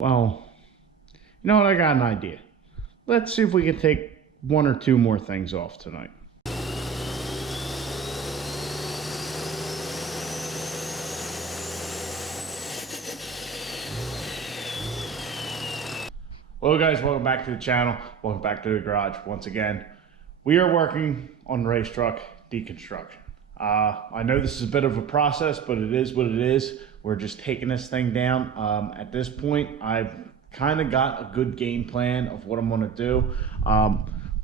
Well, you know what? I got an idea. Let's see if we can take one or two more things off tonight. Hello guys, welcome back to the channel. Welcome back to the garage once again. We are working on race truck deconstruction. I know this is a bit of a process, but it is what it is. We're just taking this thing down. At this point, I've kind of got a good game plan of what I'm going to do.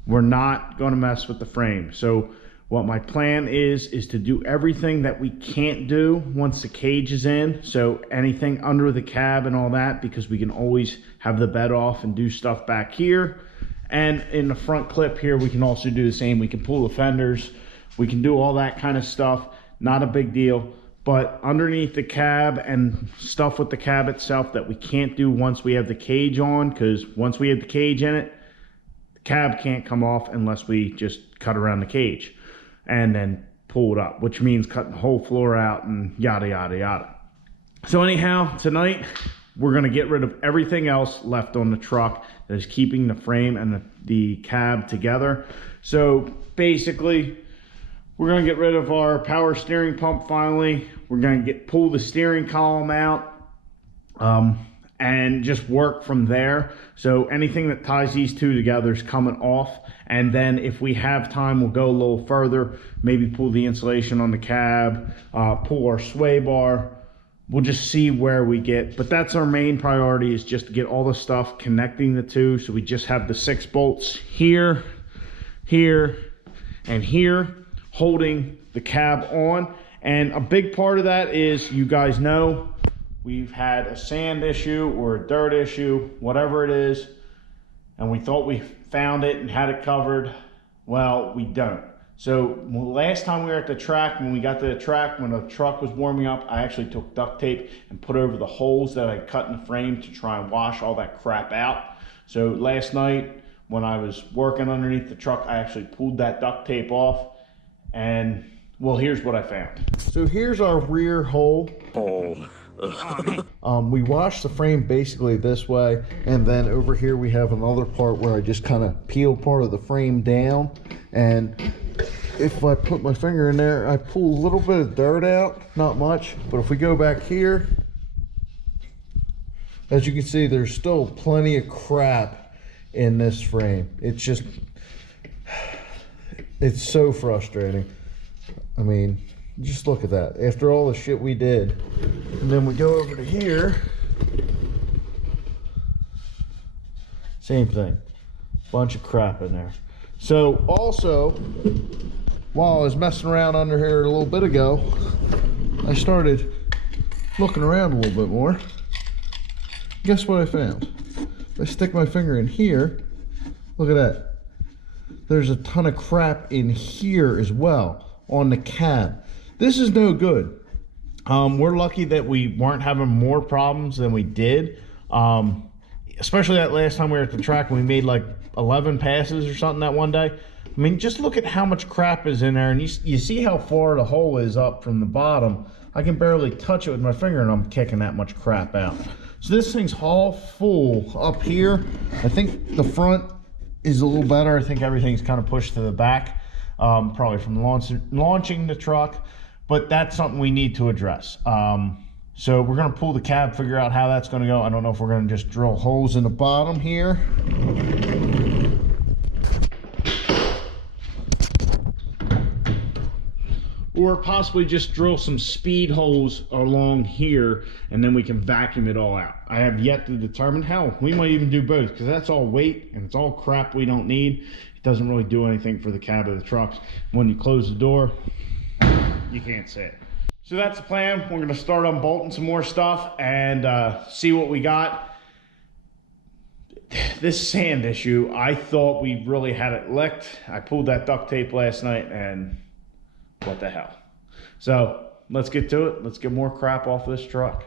We're not going to mess with the frame. So what my plan is to do everything that we can't do once the cage is in. So anything under the cab and all that, because we can always have the bed off and do stuff back here. And in the front clip here, we can also do the same. We can pull the fenders. We can do all that kind of stuff. Not a big deal. But underneath the cab and stuff with the cab itself that we can't do once we have the cage on, because once we have the cage in it, the cab can't come off unless we just cut around the cage and then pull it up, which means cutting the whole floor out and yada, yada, yada. So anyhow, tonight, we're gonna get rid of everything else left on the truck that is keeping the frame and the cab together. So basically, we're gonna get rid of our power steering pump finally. We're gonna pull the steering column out and just work from there. So anything that ties these two together is coming off. And then if we have time, we'll go a little further, maybe pull the insulation on the cab, pull our sway bar. We'll just see where we get, but that's our main priority, is just to get all the stuff connecting the two. So we just have the 6 bolts here, here, and here, holding the cab on. And a big part of that is, you guys know, we've had a sand issue or a dirt issue, whatever it is, and we thought we found it and had it covered. Well, we don't. So last time we were at the track, when we got to the track, when the truck was warming up, I actually took duct tape and put over the holes that I cut in the frame to try and wash all that crap out. So last night when I was working underneath the truck, I actually pulled that duct tape off, and well, here's what I found. So here's our rear hole. We washed the frame basically this way, and then over here we have another part where I just kind of peel part of the frame down, and if I put my finger in there, I pull a little bit of dirt out, not much, but if we go back here, as you can see, there's still plenty of crap in this frame. It's so frustrating. I mean, just look at that. After all the shit we did, and then we go over to here, same thing, bunch of crap in there. So also, while I was messing around under here a little bit ago, I started looking around a little bit more. Guess what I found? If I stick my finger in here, look at that. There's a ton of crap in here as well on the cab. This is no good. We're lucky that we weren't having more problems than we did. Especially that last time we were at the track, when we made like 11 passes or something that one day. I mean, just look at how much crap is in there, and you see how far the hole is up from the bottom. I can barely touch it with my finger, and I'm kicking that much crap out. So this thing's all full up here. I think the front is a little better. I think everything's kind of pushed to the back, probably from launching the truck, but that's something we need to address. So we're gonna pull the cab, figure out how that's gonna go. I don't know if we're gonna just drill holes in the bottom here, or possibly just drill some speed holes along here, and then we can vacuum it all out. I have yet to determine. Hell, we might even do both, because that's all weight and it's all crap we don't need. It doesn't really do anything for the cab of the trucks. When you close the door, you can't see it. So that's the plan. We're gonna start unbolting some more stuff and see what we got. This sand issue, I thought we really had it licked. I pulled that duct tape last night, and what the hell. So let's get to it. Let's get more crap off this truck.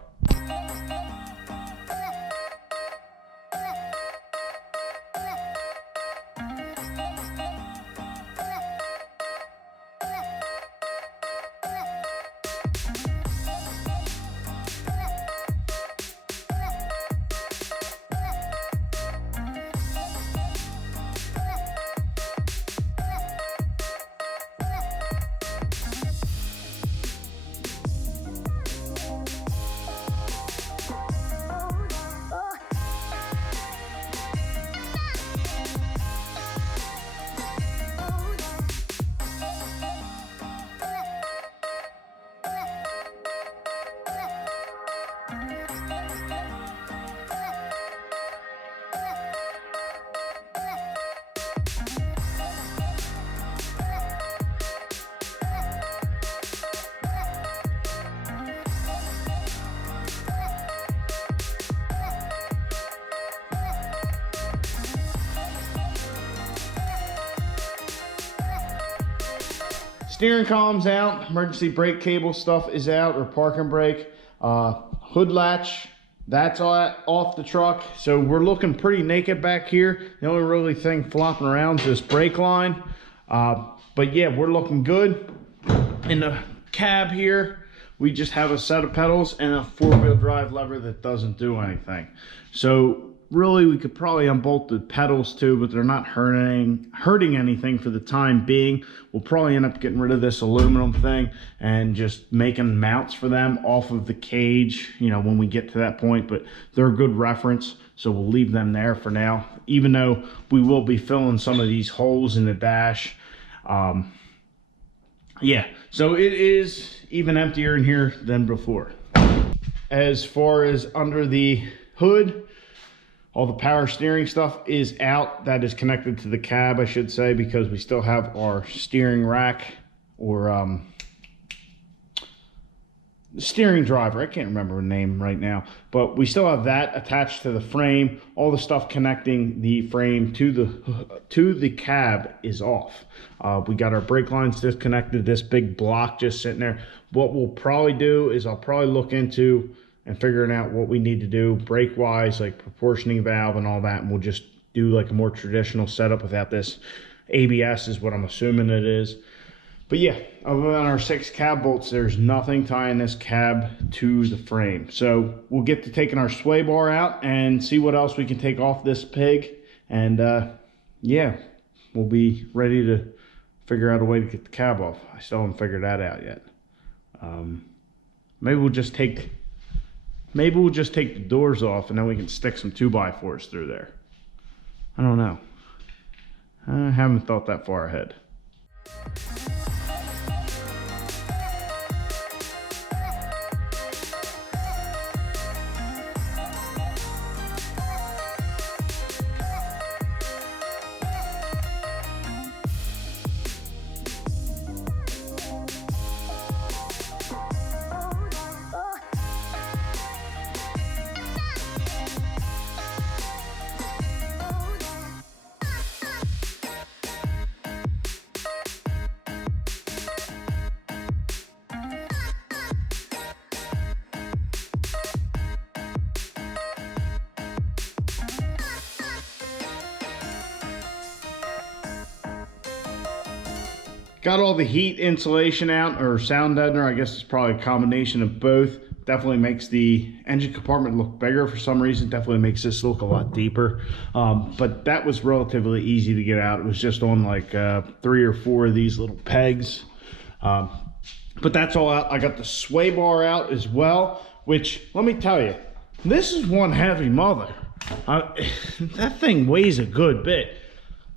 Steering column's out, emergency brake cable stuff is out, or parking brake. Hood latch, that's all off the truck. So we're looking pretty naked back here. The only really thing flopping around is this brake line. But yeah, we're looking good. In the cab here, we just have a set of pedals and a four-wheel drive lever that doesn't do anything. So really, we could probably unbolt the pedals too, but they're not hurting anything for the time being. We'll probably end up getting rid of this aluminum thing and just making mounts for them off of the cage, you know, when we get to that point. But they're a good reference, so we'll leave them there for now, even though we will be filling some of these holes in the dash. Yeah, so it is even emptier in here than before. As far as under the hood, all the power steering stuff is out. That is connected to the cab, I should say, because we still have our steering rack, or steering driver. I can't remember the name right now, but we still have that attached to the frame. All the stuff connecting the frame to the cab is off. We got our brake lines disconnected, this big block just sitting there. What we'll probably do is I'll probably look into and figuring out what we need to do brake wise, like proportioning valve and all that, and we'll just do like a more traditional setup without this. ABS is what I'm assuming it is. But yeah, other than our 6 cab bolts, there's nothing tying this cab to the frame. So we'll get to taking our sway bar out and see what else we can take off this pig. And yeah, we'll be ready to figure out a way to get the cab off. I still haven't figured that out yet. Maybe we'll just take the doors off and then we can stick some 2x4s through there. I don't know. I haven't thought that far ahead. Got all the heat insulation out, or sound deadener. I guess it's probably a combination of both. Definitely makes the engine compartment look bigger for some reason. Definitely makes this look a lot deeper. But that was relatively easy to get out. It was just on like 3 or 4 of these little pegs. But that's all out. I got the sway bar out as well, which, let me tell you, this is one heavy mother. That thing weighs a good bit.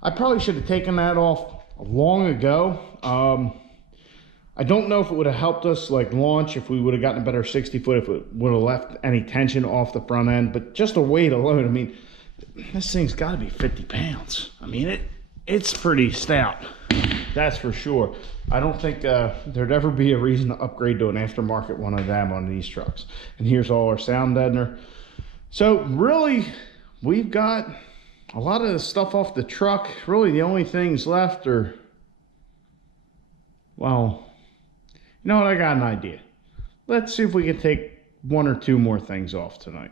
I probably should have taken that off long ago. I don't know if it would have helped us like launch, if we would have gotten a better 60 foot, if it would have left any tension off the front end, but just the weight alone, I mean, this thing's got to be 50 pounds. I mean, it's pretty stout, that's for sure. I don't think there'd ever be a reason to upgrade to an aftermarket one of them on these trucks. And here's all our sound deadener. So really, we've got a lot of the stuff off the truck. Really, the only things left are, well, you know what, I got an idea. Let's see if we can take 1 or 2 more things off tonight.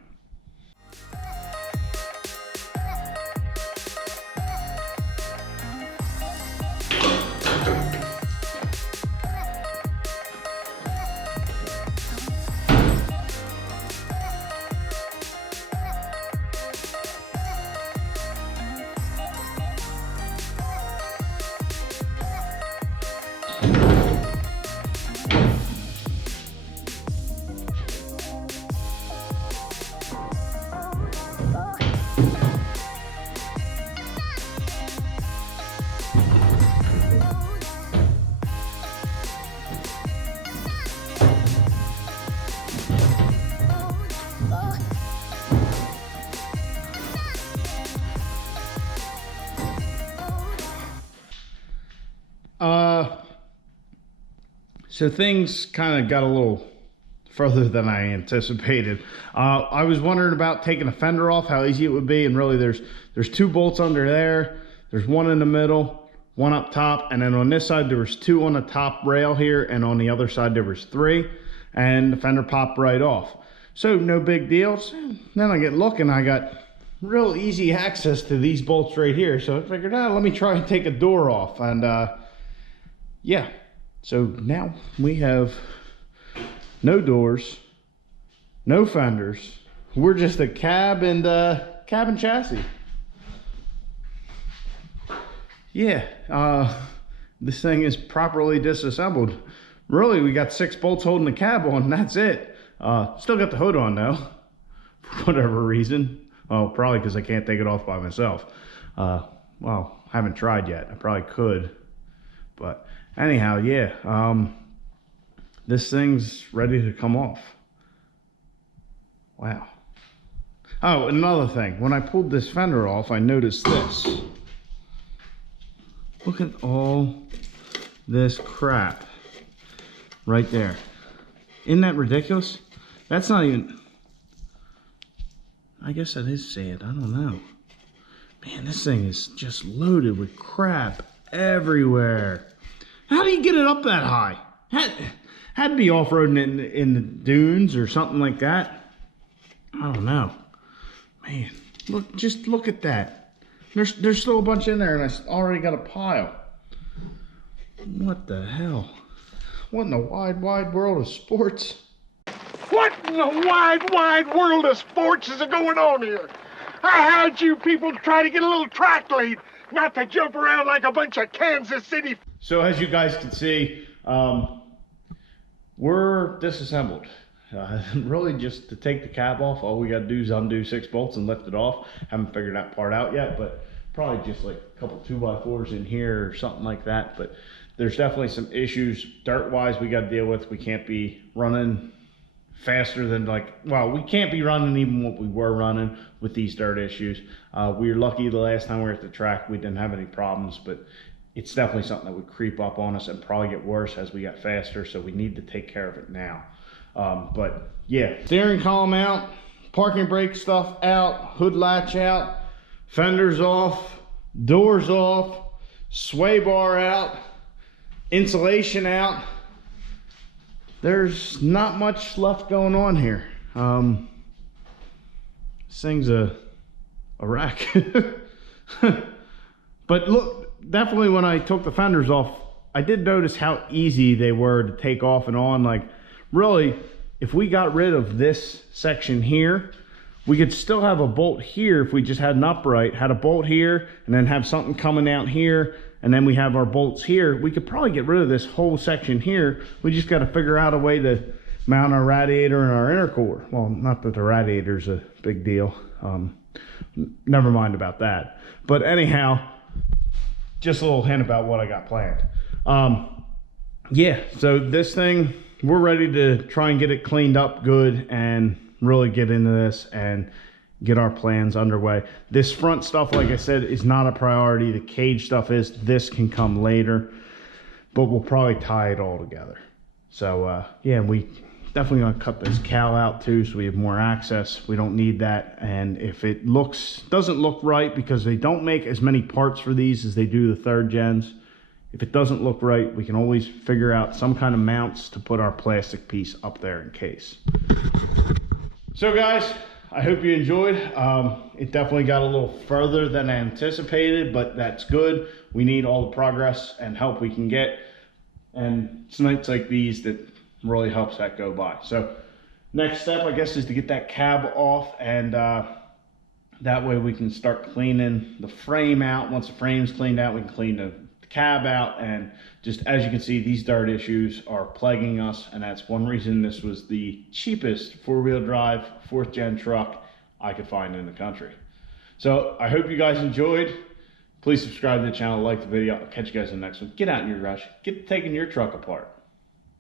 So things kind of got a little further than I anticipated. I was wondering about taking a fender off, how easy it would be, and really there's 2 bolts under there. There's 1 in the middle, one up top, and then on this side there was 2 on the top rail here, and on the other side there was 3, and the fender popped right off. So no big deals. Then I get looking, I got real easy access to these bolts right here, so I figured, let me try and take a door off. And yeah, so now we have no doors, no fenders. We're just a cab and chassis. Yeah, this thing is properly disassembled. Really, we got 6 bolts holding the cab on, and that's it. Still got the hood on though, for whatever reason. Well, probably because I can't take it off by myself. Well, haven't tried yet. I probably could. But anyhow, yeah, this thing's ready to come off. Wow. Oh, another thing. When I pulled this fender off, I noticed this. Look at all this crap right there. Isn't that ridiculous? That's not even... I guess that is sand. I don't know. Man, this thing is just loaded with crap everywhere. How do you get it up that high? Had to be off-roading in the dunes or something like that. I don't know. Man, look, just look at that. There's still a bunch in there, and I already got a pile. What the hell? What in the wide world of sports? What in the wide world of sports is going on here? I had you people try to get a little track lead, not to jump around like a bunch of Kansas City. So as you guys can see, we're disassembled. Really just to take the cab off, all we got to do is undo 6 bolts and lift it off. Haven't figured that part out yet, but probably just like a couple 2x4s in here or something like that. But there's definitely some issues dirt wise we got to deal with. We can't be running faster than we can't be running even what we were running with these dirt issues. We were lucky the last time we were at the track we didn't have any problems, but it's definitely something that would creep up on us and probably get worse as we got faster, so we need to take care of it now. But yeah, steering column out, parking brake stuff out, hood latch out, fenders off, doors off, sway bar out, insulation out. There's not much left going on here. This thing's a wreck. But look, definitely when I took the fenders off, I did notice how easy they were to take off and on. Like, really, if we got rid of this section here, we could still have a bolt here if we just had an upright, had a bolt here, and then have something coming out here, and then we have our bolts here. We could probably get rid of this whole section here. We just got to figure out a way to mount our radiator and our intercore. Well, not that the radiator's a big deal. Never mind about that. But anyhow, just a little hint about what I got planned. Yeah, so this thing, we're ready to try and get it cleaned up good and really get into this and get our plans underway. This front stuff, like I said, is not a priority. The cage stuff is. This can come later, but we'll probably tie it all together. So yeah, we definitely gonna cut this cowl out too, so we have more access. We don't need that. And if it doesn't look right, because they don't make as many parts for these as they do the 3rd gens, if it doesn't look right, we can always figure out some kind of mounts to put our plastic piece up there in case. So guys, I hope you enjoyed. It definitely got a little further than anticipated, but that's good. We need all the progress and help we can get. And it's nights like these that really helps that go by. So next step, I guess, is to get that cab off, and that way we can start cleaning the frame out. Once the frame's cleaned out, we can clean the cab out. And just as you can see, these dirt issues are plaguing us, and that's one reason this was the cheapest 4-wheel drive 4th gen truck I could find in the country. So I hope you guys enjoyed. Please subscribe to the channel, like the video. I'll catch you guys in the next one. Get out in your rush, get taking your truck apart.